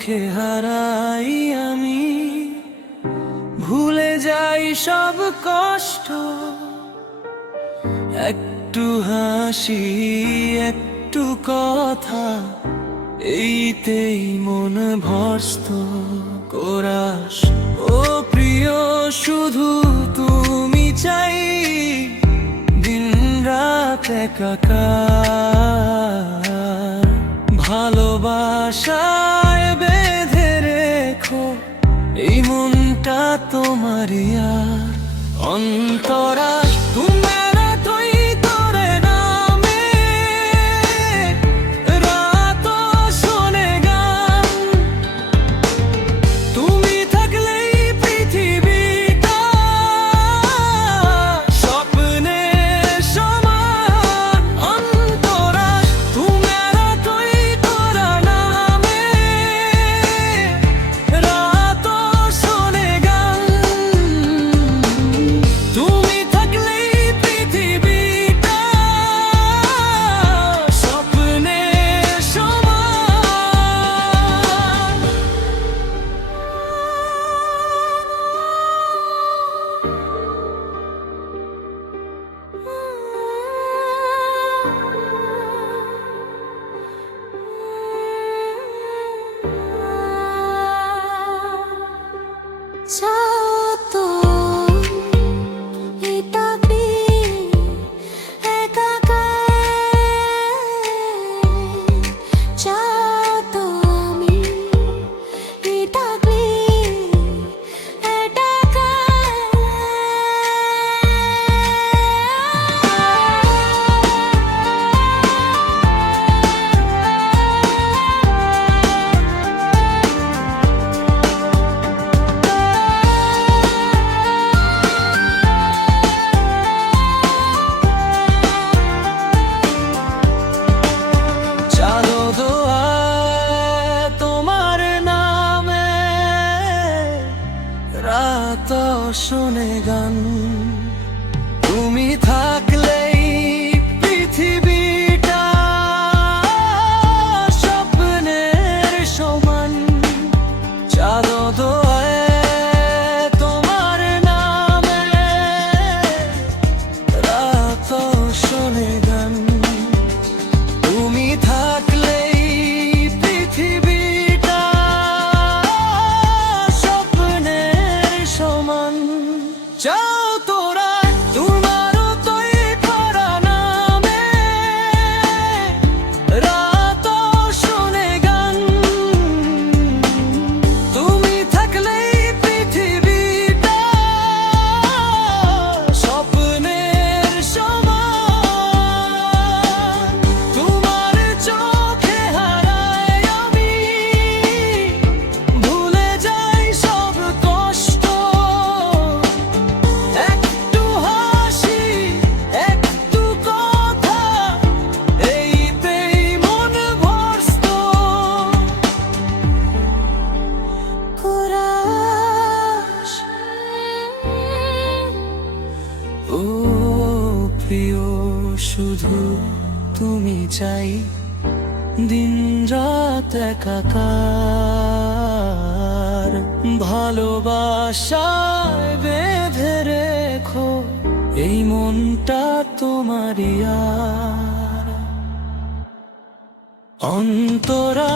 চোখে হারাই আমি, ভুলে যাই সব কষ্ট। একটু হাসি, একটু কথা, এইতেই মন ভস্ত কোরাস। ও প্রিয়, শুধু তুমি চাই, দিন রাত একাকার। ভালোবাসায় বেঁধে রেখো এই মনটা তোমারই। আর অন্তরা তোমার তুই তোরে নামে রাত শোনে গান। তুমি থাকলেই পৃথিবীটা স্বপ্নের সমান। অন্তরা তোমার তুই তোরা নামে রাত শোনে গান। তুমি থাকলেই পৃথিবীটা স্বপ্নের সমান। চাও তো এটাকে একাকার, চাও তো আমি এটাকে চালো দোয়া তোমার নামে রাত শোনে গান। তুমি থাকলেই পৃথিবীটা স্বপ্নের সমান। চালো দোয়া তোমার নামে রাত শোনে গান। তুমি থাকলেই পৃথিবীটা স্বপ্নের সমান। চাও তোরা তোমারও তুই তোরা নামে রাত শোনে গান। তুমি থাকলেই পৃথিবীটা স্বপ্নের সমান। তোমার চোখে হারাই আমি, ভুলে যাই সব কষ্ট। একটু হাসি, একটু কথা, এইতেই মন ভস্ত কোরাস। ও প্রিয়, শুধু তুমি চাই, দিন রাত একাকার। ভালোবাসায় বেঁধে রেখো এই মনটা তোমারই। আর অন্তরা